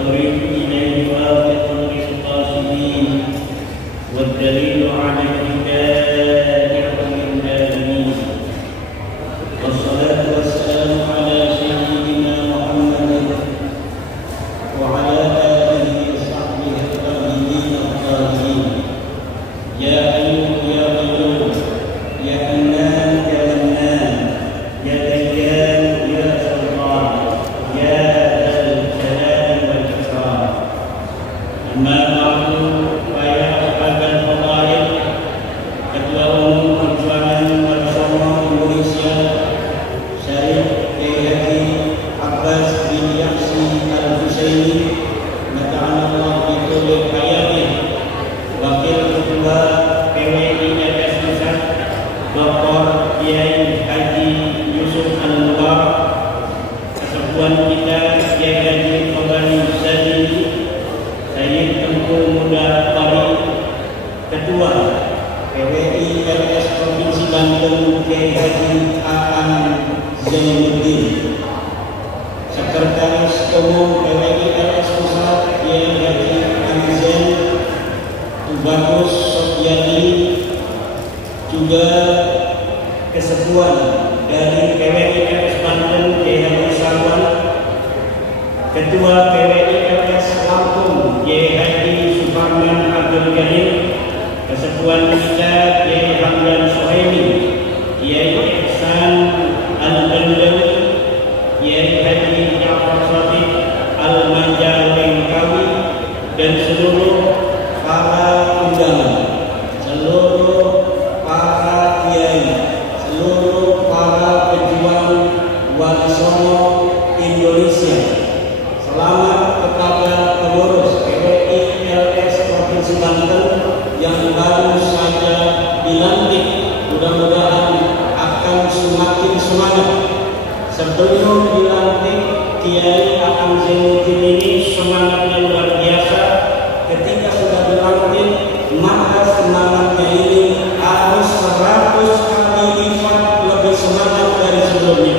والطريق إليه واضح للقاصدين والدليل على الهداية للآمنين والصلاة والسلام على سيدنا محمد وعلى آله وصحبه الطاهرين الطاهرين يا أيها يا قيوم يا حنان يا منان يا ديان يا سلطان يا ذا الجلال والإكرام أما بعد فيا أحباب الفضائل Ketua Umum Perjuangan Nasional Indonesia Syarif Haji Abbas bin Yaksi Al-Husaini Nata'anallah bitulil hayati Wakil Ketua PWI-LS Pusat Dr. Kiai Haji Yusuf Al-Mubarak Kesatuan kita Kiai Haji Fadhali Sadili Sayyid Tengku Muda Bari Ketua PWI-LS Provinsi Banten Kiai Haji Aan Zainuddin Sekretaris Umum PWI-LS Pusat Kiai Haji Anzen Tubagus Sofiani juga Kesatuan dari PWI-LS Banten Kiai Haji Sarwan Ketua PWI-LS Lampung Kiai Haji Suparman Abdul Ghani Kesatuan kita Kiai Hamdan Sohaimi Kiai Ihsan Al-Bandawi Kiai Haji Ja'far Shadiq Al-Majalengkawi dan seluruh para undangan, seluruh para kiai, seluruh para pejuang Wali Songo Indonesia. Selamat kepada pengurus PWI-LS Provinsi Banten yang baru saja dilantik, mudah-mudahan akan semakin semangat. Sebelum dilantik, Kiai Aan Zainuddin ini semangatnya luar biasa. Ketika sudah dilantik, maka semangatnya ini harus 100 kali lipat lebih semangat dari sebelumnya.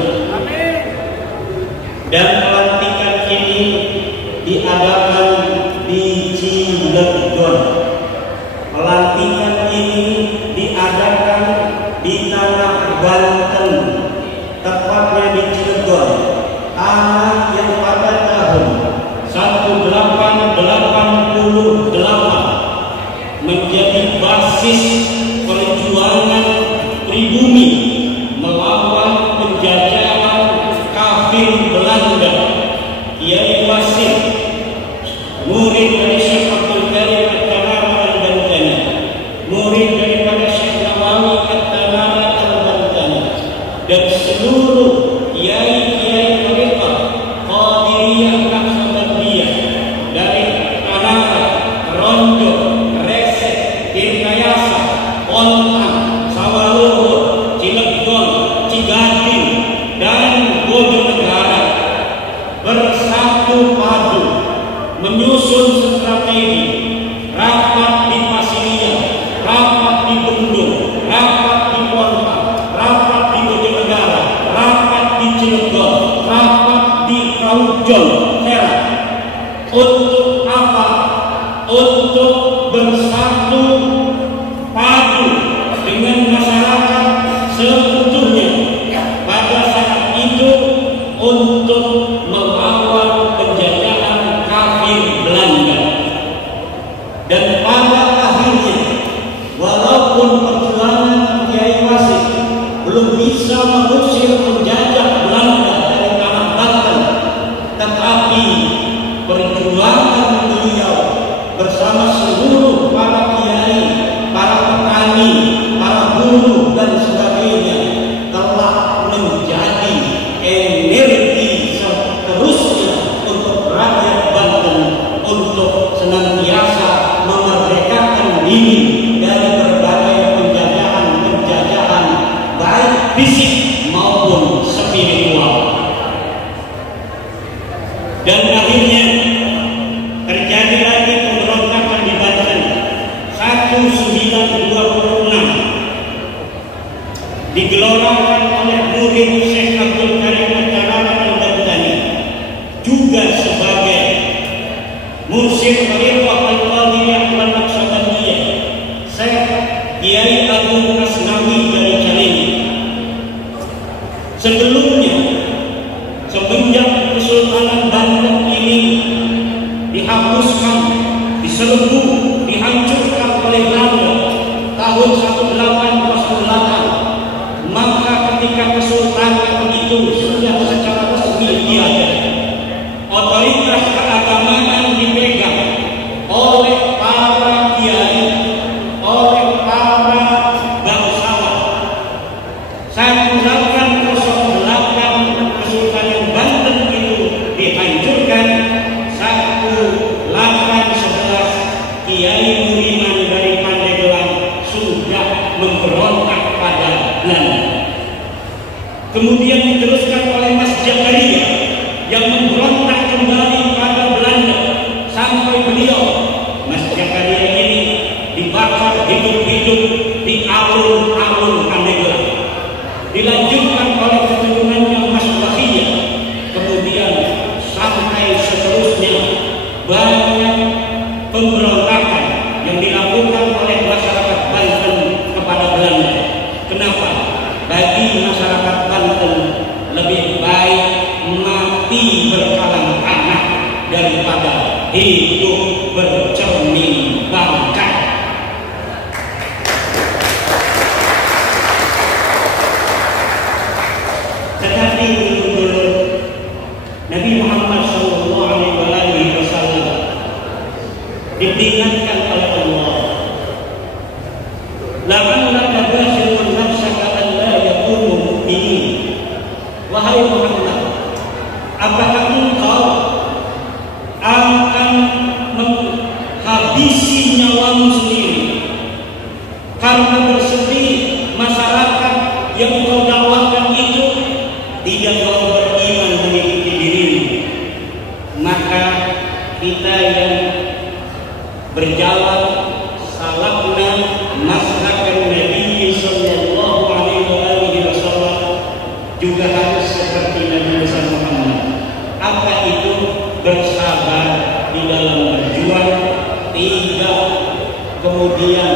Dan pelantikan ini diadakan di Cilegon. Pelantikan ini diadakan di tanah Banten, tepatnya di Cilegon, tanah yang pada tahun 1888 menjadi basis perjuangan pribumi melawan penjajahan kafir Belanda. Kiai Wasim, murid dari Syekh Abdul Karim At-Tamama Al-Bantani, murid daripada Syekh Nawawi At-Tamama Al-Bantani, dan seluruh kiai-kiai mereka Qadiriyah Naqshbandiyah dari Tanara, Ronjo, Resek, Tirtayasa, Pontang, Sawalungun, Cilegon, Cigading, dan Bojonegara bersatu padu menyusun strategi rapat di Pasilia, rapat di Bendung, rapat di Pontang, rapat di Bojonegara, rapat di Cilegon, rapat di Kaujon, Herat. Untuk apa? Untuk bersatu padu dengan masyarakat seutuhnya pada saat itu untuk melawan penjajahan kafir Belanda. Dan pada akhirnya, walaupun perjuangan Kiai Wasim belum bisa mengusir penjajah Belanda dari tanah Banten, tetapi perjuangan beliau bersama seluruh para kiai, para petani, para buruh dan sebagainya telah menjadi energi seterusnya untuk rakyat Banten untuk senantiasa memerdekakan diri dari berbagai penjajahan baik fisik Mursyid Khalifah Al-Qadiriyah wal Naqsyabandiyah, Syekh Kiai Agung Asnawi dari Calengi. Sebelumnya, semenjak Kesultanan Banten ini dihapuskan, diserbu, dihancurkan oleh Belanda tahun 1808, maka ketika kesultanan itu sudah secara resmi tiada, otoritas keagamaan dipegang oleh para kiai, oleh para bangsawan. 1808 Kesultanan Banten itu dihancurkan. 1811 Kiai Budiman dari Pandeglang sudah memberontak pada Belanda. Kemudian diteruskan oleh Mas Jakaria yang memberontak kembali pada Belanda sampai beliau, Mas Jakaria ini, dibakar hidup-hidup di alun-alun Pandeglang. Dilanjutkan oleh keturunannya Mas Bahia, kemudian sampai seterusnya banyak pemberontakan yang dilakukan oleh masyarakat Banten kepada Belanda. Kenapa? Bagi masyarakat Banten lebih baik mati berkalang anak daripada hidup bercermin bangkai. Tetapi dulu Nabi Muhammad SAW diperingatkan oleh Allah, la'allaka bakhirun nafsaka an la yakunu mu'minin. Wahai Muhammad, apakah engkau akan menghabisi nyawamu sendiri karena bersedih masyarakat yang engkau dakwahkan itu tidak mau beriman mengikuti dirimu? Maka kita yang berjalan salakna maslakan Nabi sallallahu alaihi wasallam juga harus seperti Nabi Muhammad. Apa itu? Bersabar di dalam berjuang, tidak kemudian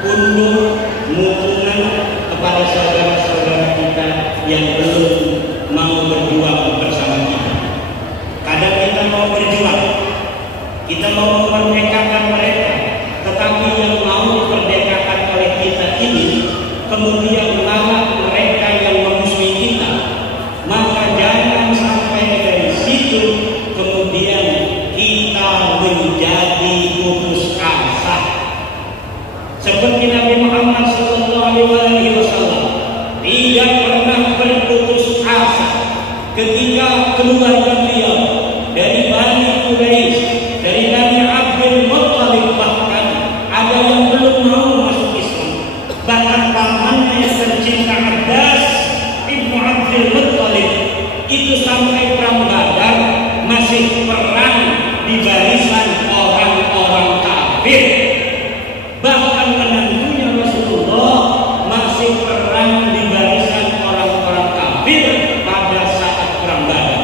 undur mutungan kepada saudara-saudara kita yang belum mau berjuang bersama kita. Kadang kita mau berjuang, kita mau memerdekakan mereka, tetapi yang mau diperdekakan oleh kita ini kemudian melarang mereka yang memusuhi kita. Maka jangan sampai dari situ kemudian kita menjadi putus asa. Seperti Nabi Muhammad SAW tidak pernah berputus asa ketika keluarga beliau dari Bani Quraisy, dari Bani Abdul Muttalib, bahkan ada yang belum mau masuk Islam. Bahkan pamannya yang tercinta Abbas ibnu Abdul Muttalib itu sampai perang Badar masih perang di barisan orang-orang kafir. Bahkan menantunya Rasulullah masih perang di barisan orang-orang kafir pada saat perang Badar.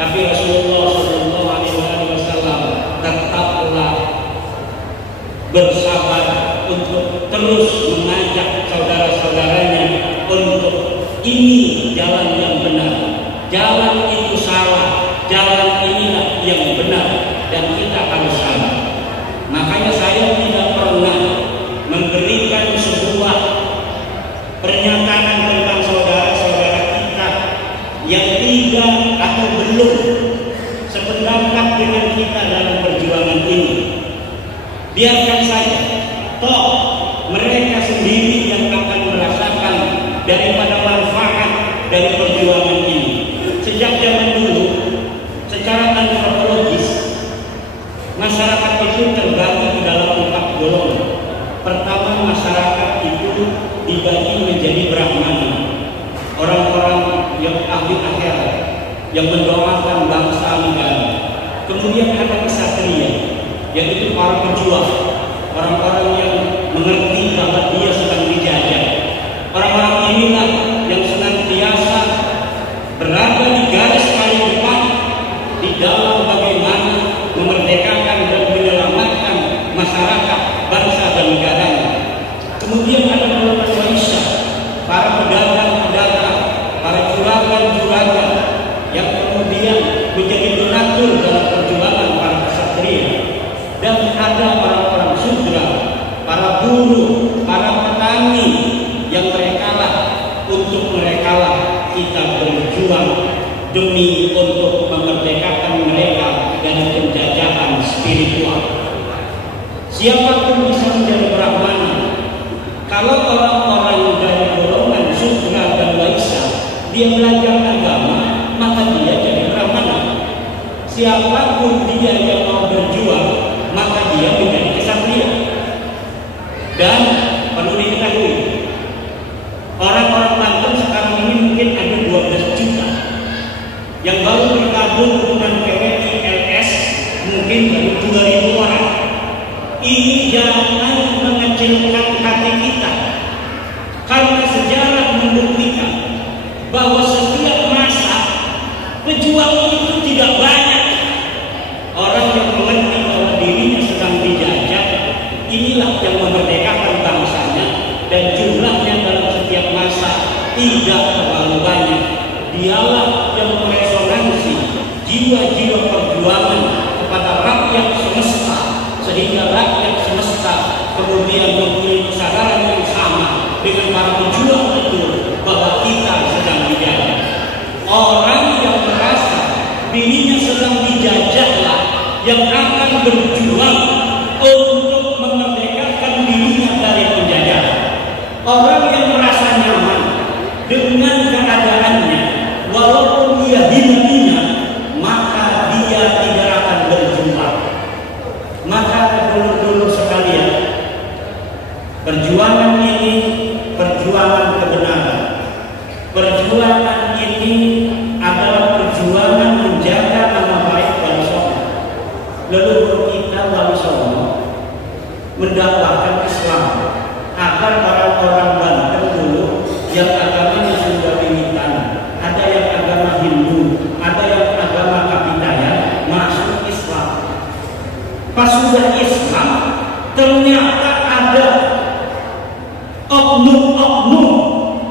Tapi Rasulullah SAW tetaplah bersabar untuk terus mengajak saudara-saudaranya untuk ini jalan yang benar, jalan itu salah, jalan inilah yang benar, dan kita harus sabar. Makanya saya tidak pernah memberikan sebuah pernyataan tentang saudara-saudara kita yang tidak atau belum sependapat dengan kita dalam perjuangan ini. Biarkan saja, toh mereka sendiri yang akan merasakan daripada manfaat dari perjuangan ini. Sejak zaman dulu, secara antropologis, masyarakat itu terbagi ke dalam 4 golongan. Pertama, masyarakat itu dibagi menjadi Brahmana, orang-orang yang ahli akhirat, yang mendoakan bangsa negara. Kemudian ada kesatria, yaitu para pejuang, orang-orang yang mengerti bahwa dia sedang dijajah. Orang-orang inilah yang senantiasa berada di garis paling depan di dalam bagaimana memerdekakan Siapapun bisa menjadi brahmana. Kalau orang-orang dari golongan Sudra dan Waisya dia belajar agama, maka dia jadi brahmana. Siapapun dia yang mau berjuang, maka dia menjadi ksatria. Dan perlu diketahui, orang-orang Banten sekarang ini mungkin ada 12 juta. Yang baru bergabung dengan PWI LS mungkin baru 2.000 orang. Ini jangan mengecilkan hati kita, karena sejarah membuktikan bahwa setiap masa pejuang itu tidak banyak. Orang yang mengerti bahwa dirinya sedang dijajah, inilah yang memerdekakan bangsanya, dan jumlahnya dalam setiap masa tidak terlalu banyak. Dialah yang meresonansi jiwa-jiwa perjuangan kepada rakyat semesta, sehingga rakyat semesta kemudian mempunyai kesadaran yang sama dengan para pejuang itu bahwa kita sedang dijajah. Orang yang merasa dirinya sedang dijajahlah yang akan berjuang untuk memerdekakan dirinya dari penjajahan. Orang yang merasa nyaman dengan keadaannya, walaupun dia hina-hina, maka dia tidak akan berjuang. Maka dulu-dulu sekalian, perjuangan ini perjuangan kebenaran. Perjuangan ini adalah perjuangan menjaga nama baik Wali Songo. Leluhur kita Wali Songo mendakwahkan Islam agar orang-orang Banten dulu yang agamanya sudah militan, ada yang agama Hindu, ada yang agama Kapitayan, masuk Islam. Pas sudah Islam, ternyata ada oknum-oknum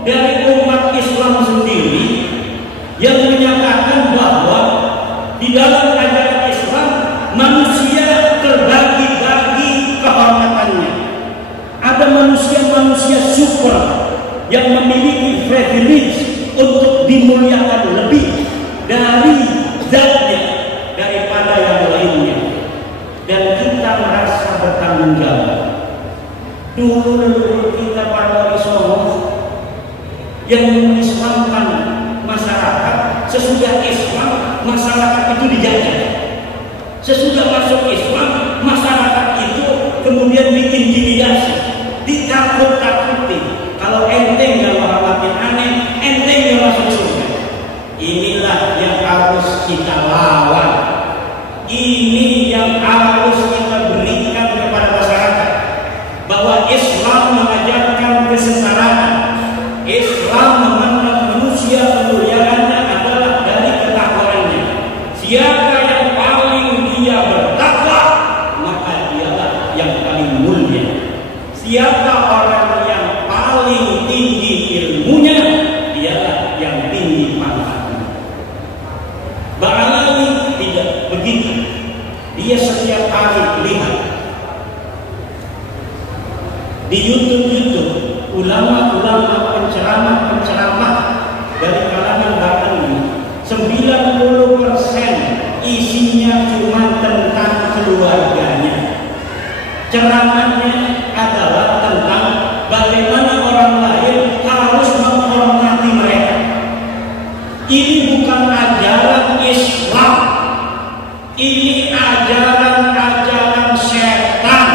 dari umat Islam sendiri yang menyatakan bahwa di dalam ajaran Islam manusia terbagi-bagi kehormatannya. Ada manusia-manusia super yang memiliki privilege untuk dimuliakan lebih dari zatnya daripada yang lainnya, dan kita merasa bertanggung jawab. Dulu kita para Wali Songo yang mengislamkan masyarakat, sesudah Islam masyarakat itu dijajah. Sesudah masuk Islam masyarakat itu kemudian diintimidasi, ditakut-takuti. Kalau ente nggak menghormati aneh, ente nggak masuk surga. Inilah yang harus kita lawan. Ini yang harus kita berikan kepada masyarakat, bahwa Islam mengajarkan kesetaraan. Islam memandang manusia kemuliaannya adalah dari ketakwaannya. Siapa yang paling dia bertakwa, maka dialah yang paling mulia. Siapa orang yang paling tinggi ilmunya, dialah yang tinggi pangkatnya. Ba'alani tidak begitu. Dia setiap hari lihat di YouTube ulama-ulama penceramah dari kalangan Banten ini, 90% isinya cuma tentang keluarganya. Ceramahnya adalah tentang bagaimana orang lain harus menghormati mereka. Ini bukan ajaran Islam, ini ajaran-ajaran setan,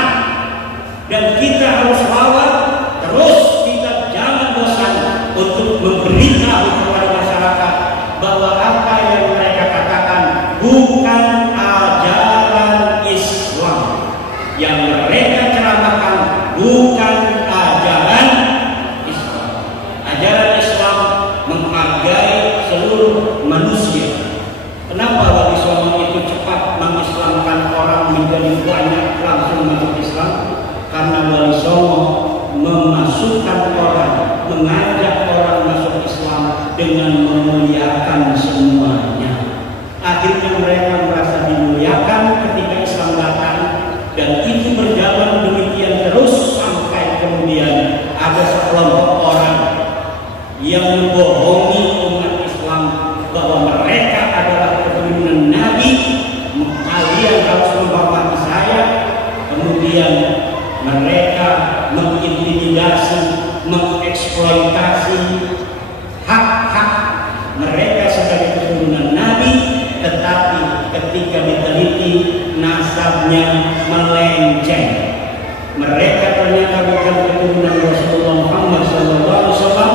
dan kita harus lawan terus. Kita jangan bosan untuk memberitahu kepada masyarakat bahwa apa yang mereka katakan bukan ajaran Islam. Yang mereka ceramahkan bukan ajaran Islam. Ajaran Islam menghargai seluruh manusia. Kenapa Wali Songo itu cepat mengislamkan orang menjadi banyak langsung masuk Islam? Karena Wali Songo memasukkan orang, mengajak orang masuk Islam dengan memuliakan semua hanya melenceng. Mereka ternyata bukan keturunan Rasulullah Muhammad SAW,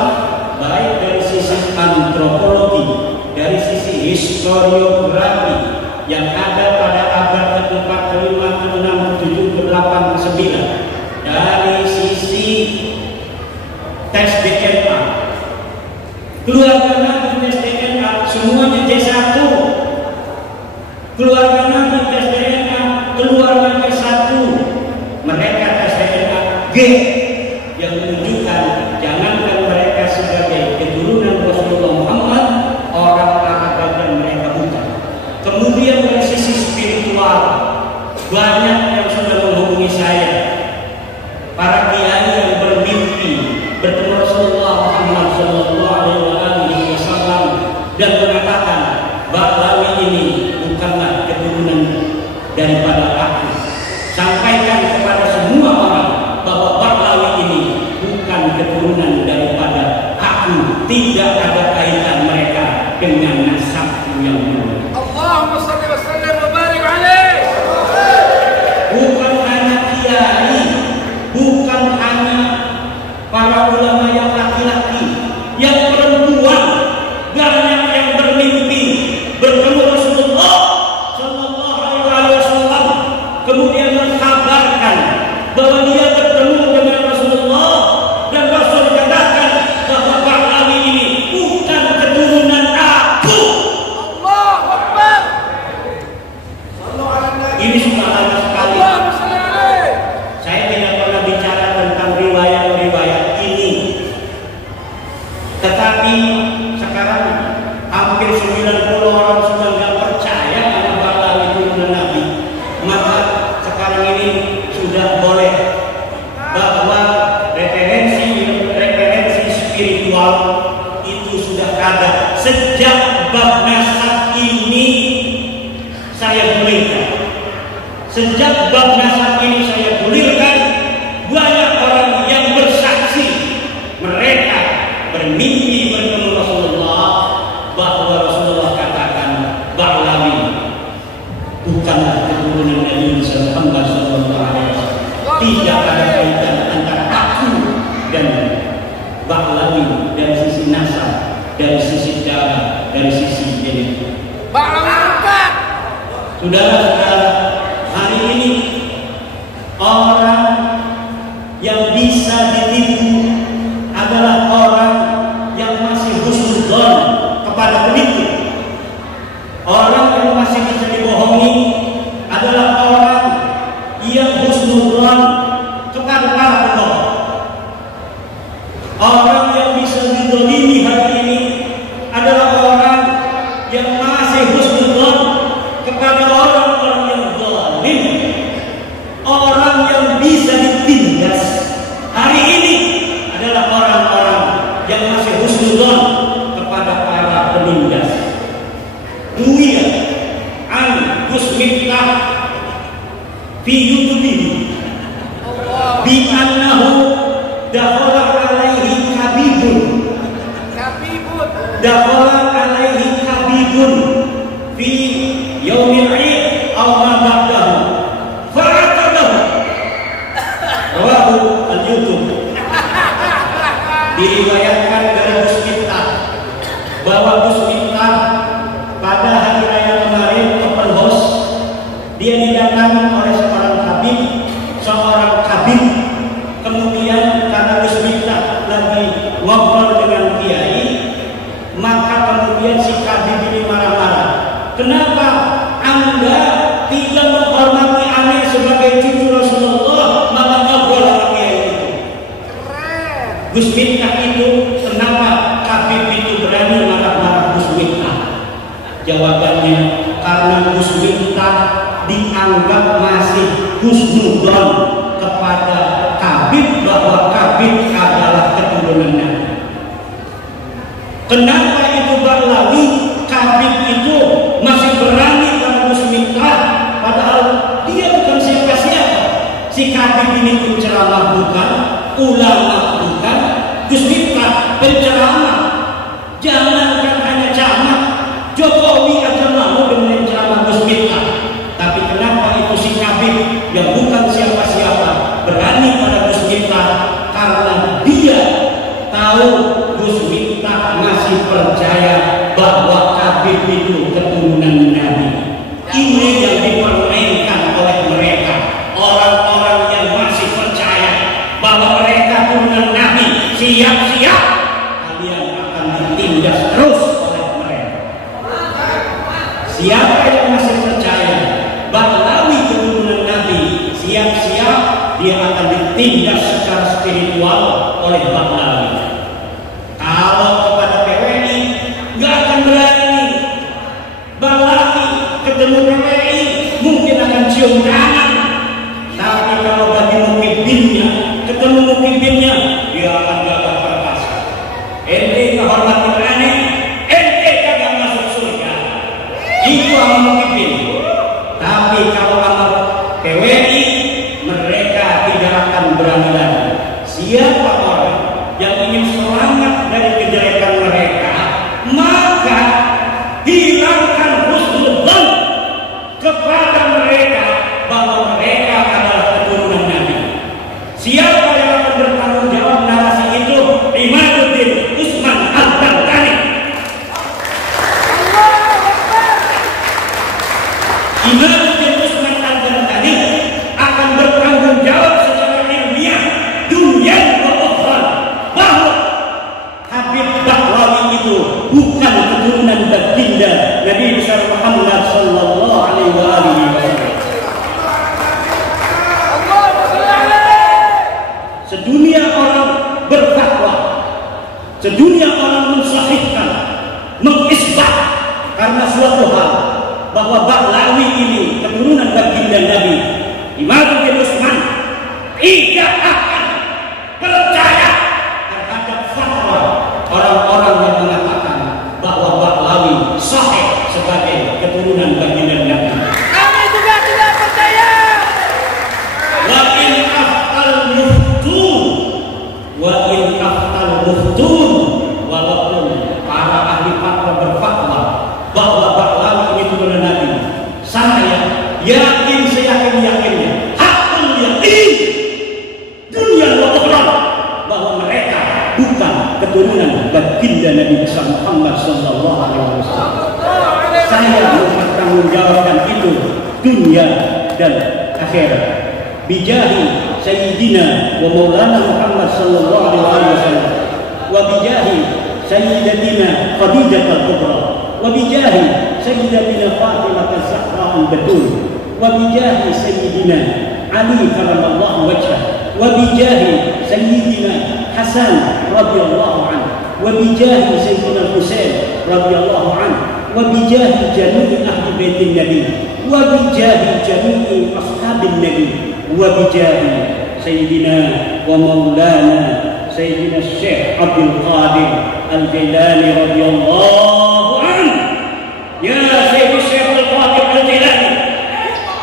baik dari sisi antropologi, dari sisi historiografi yang ada pada abad ke-4, ke-5, ke-6, ke-7, ke-8, ke-9, dari sisi tes DNA. Keluarga Nabi tes DNA semuanya J1. Keluarga Nabi tes DNA keluarga J1. Mereka tes DNA G, yang menunjukkan jangankan mereka sebagai keturunan Rasulullah Muhammad, orang Arab dan mereka bukan. Kemudian dari sisi spiritual, banyak yang sudah menghubungi saya, para kiai yang bermimpi bertemu Rasulullah Muhammad SAW dan mengatakan Bahlawi ini bukanlah keturunan daripada aku. Sampaikan kepada semua orang bahwa Bahlawi ini bukan keturunan daripada aku, tidak ada kaitan mereka dengan nasabku yang mulia. Allahumma shalli wa sallim wa barik alaihi. Bukan hanya kiai, bukan hanya para ulama yang laki-laki, yang perempuan banyak yang bermimpi bertemu Rasulullah Sallallahu Alaihi Wasallam, kemudian mengkabarkan bahwa dia bertemu dengan Rasulullah dan Rasul katakan bahwa Bahlawi ini bukan keturunan aku. Allahu Akbar. Ini sudah lama sekali. Saya tidak pernah bicara tentang riwayat-riwayat ini, tetapi sekarang hampir 90 orang sudah nggak percaya pada Bahlawi keturunan Nabi. Maka sekarang ini sudah boleh bahwa referensi spiritual itu sudah ada sejak bab nasab ini saya gulirkan. Sejak bab nasab ini saya gulirkan, banyak orang yang bersaksi mereka bermimpi bertemu Rasulullah, bahwa Rasulullah katakan Bahlawi bukanlah keturunan Nabi Muhammad SAW. Tidak ada kaitan antara aku dan Bahlawi dari sisi nasab, dari sisi darah, dari sisi genetik. Saudara-saudara, hari ini orang yang bisa ditipu adalah orang yang masih husnudzon kepada penipu. Orang yang masih bisa dibohongi adalah orang yang husnudzon kepada para pembohong. Orang yang bisa didolimi hari ini adalah orang yang masih husnudzon kepada orang-orang yang zalim. Orang yang bisa ditindas hari ini adalah orang-orang yang masih husnudzon kepada para penindas. Dunia an Gus Miftah fi YouTube bi annahu dakhala alaihi kabibun fi yaumil 'id aw ma ba'dahu fa'atabahu. Rawahu al-YouTube. Diriwayatkan dari Gus Miftah bahwa Gus Miftah pada hari raya kemarin open house dia didatangi oleh seorang kabib. Kemudian karena Gus Miftah lagi ngobrol dengan kiai, maka kemudian si kabib ini marah-marah. Kenapa Anda tidak menghormati aneh sebagai cucu Rasulullah, malah ngobrol sama kiai itu? Gus Miftah itu, kenapa kabib itu berani marah-marah Gus Miftah? Jawabannya, karena Gus Miftah dianggap masih husnudzon kepada kabib, bahwa kabib adalah keturunan Nabi. Kenapa itu Bahlawi kabib itu masih berani pada Gus Miftah, padahal dia bukan siapa-siapa. Si kabib ini penceramah bukan, ulama bukan, Gus Miftah penceramah. Jangankan hanya camat, Jokowi aja mau dengan ceramah Gus Miftah. Tapi kenapa itu si kabib berani pada Gus Miftah karena dia tahu Gus Miftah masih percaya bahwa Habib itu keturunan Nabi. Ini yang dipermainkan oleh mereka, orang-orang yang masih percaya bahwa mereka keturunan Nabi. Siap-siap kalian akan ditindas terus oleh mereka. Siapa yang masih percaya Bahlawi keturunan Nabi, siap-siap dia akan ditindas secara spiritual oleh Bahlawi. Kalau kepada PWI nggak akan berani. Bahlawi ketemu PWI mungkin akan cium tangan, tapi kalau bagi mukibinnya ketemu mukibinnya dia akan gagah perkasa. Ente kehormatan aneh, ente kagak masuk surga. Itu sama mukibin. Tapi kalau sama PWI mereka tidak akan berani lagi. Siapa orang yang ingin selamat dari kejelekan mereka, maka hilangkan husnul dzan kepada mereka bahwa mereka adalah keturunan Nabi. Siapa yang akan bertanggung jawab narasi itu? Imaduddin Usman Al-Bantani. Imaduddin Usman Al-Bantani akan bertanggung jawab secara ilmiah dunia wa ukhra bahwa Habib Bahlawi itu bukan keturunan baginda Nabi besar Muhammad sallallahu alaihi wasallam. Sedunia orang berdakwah, sedunia orang mensahihkan, mengisbat karena suatu hal bahwa Bahlawi ini keturunan baginda Nabi. Imaduddin Usman tidak akan percaya terhadap fatwa orang-orang yang mengatakan bahwa Bahlawi sahih sebagai keturunan baginda Nabi. Kami juga tidak percaya. Wa in aftal muftun, walaupun para ahli fatwa berfatwa bahwa Bahlawi ini keturunan Nabi, saya yakin seyakin-yakinnya, hakul yakin dunia wa ukhra bahwa mereka bukan keturunan baginda Nabi besar Muhammad sallallahu alaihi wasallam. Saya mempertanggungjawabkan itu dunia dan akhirat. Bijahi Sayyidina wa Maulana Muhammad sallallahu alaihi wasallam, wa bijahi Sayyidatina Khadijah al-Kubra, wa bijahi Sayyidatina Fatimah az-Zahra al-Batul, wa bijahi Sayyidina Ali karamallahu wajhah, wa bijahi Sayyidina Hasan radhiyallahu anhu, wa bijahi Sayyidina Husain radhiyallahu anhu, wa bijahi jami'i ahli baitin Nabi, wa bijahi jami'i ashabin Nabi, wa bijahi Sayyidina wa Maulana Sayyidina Syekh Abdul Qadir Al-Jilani radhiyallahu anhu. Ya Sayyidi Syekh Abdul Qadir Al-Jilani,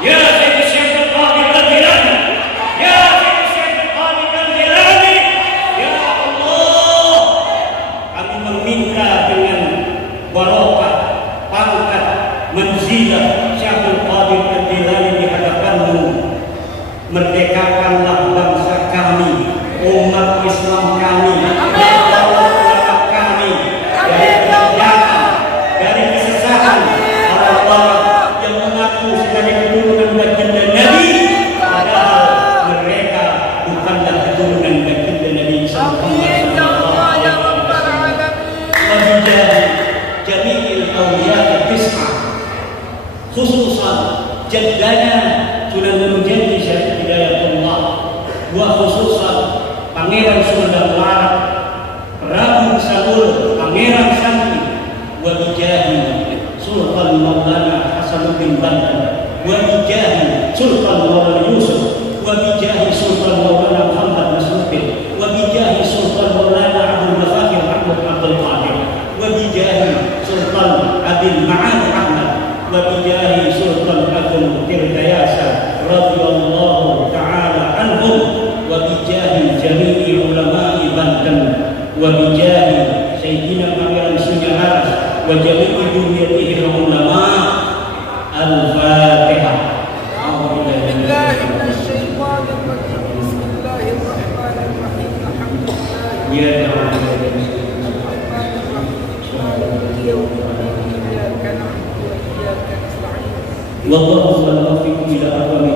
ya Sayyidi Syekh Abdul Qadir Al-Jilani, ya Sayyidi Syekh Abdul Qadir Al-Jilani, ya Allah, kami meminta dengan barokah pangkat manzilah Syekh Abdul Qadir Al-Jilani di hadapanmu, merdekakanlah bangsa kami, umat Islam kami, dan ulama kami dari kebijakan, dari kesesatan orang-orang yang mengaku sebagai keturunan baginda Nabi, padahal mereka bukanlah keturunan baginda Nabi sallallahu alaihi wasallam. Wabijahi jami'il awliya tis'ah, khususan jaddana Sunan Nurjati Syekh Hidayatullah, wa khususan Pangeran Sunda Larang, Prabu Salur, Pangeran Santi, wa bijahi Sultan Maulana Hasanuddin Banten, wa bijahi Sultan Maulana Yusuf, wa bijahi Sultan Maulana Muhammad Nasruddin, wa bijahi Sultan Maulana Abdul Mafakir Ahmad Abdul Qadir, wa bijahi Sultan Abil Ma'ad Ahmad, wa bijahi Sultan Agung Tirdayasa radhiyallahu ta'ala anhum, wa bijahi jami'i ulama'i Banten, wa bijahi Sayyidina Pangeran Sunyaharas wa jami'i duriyatihi ulama. Al-Fatihah. Wallahu a'lam bishawab.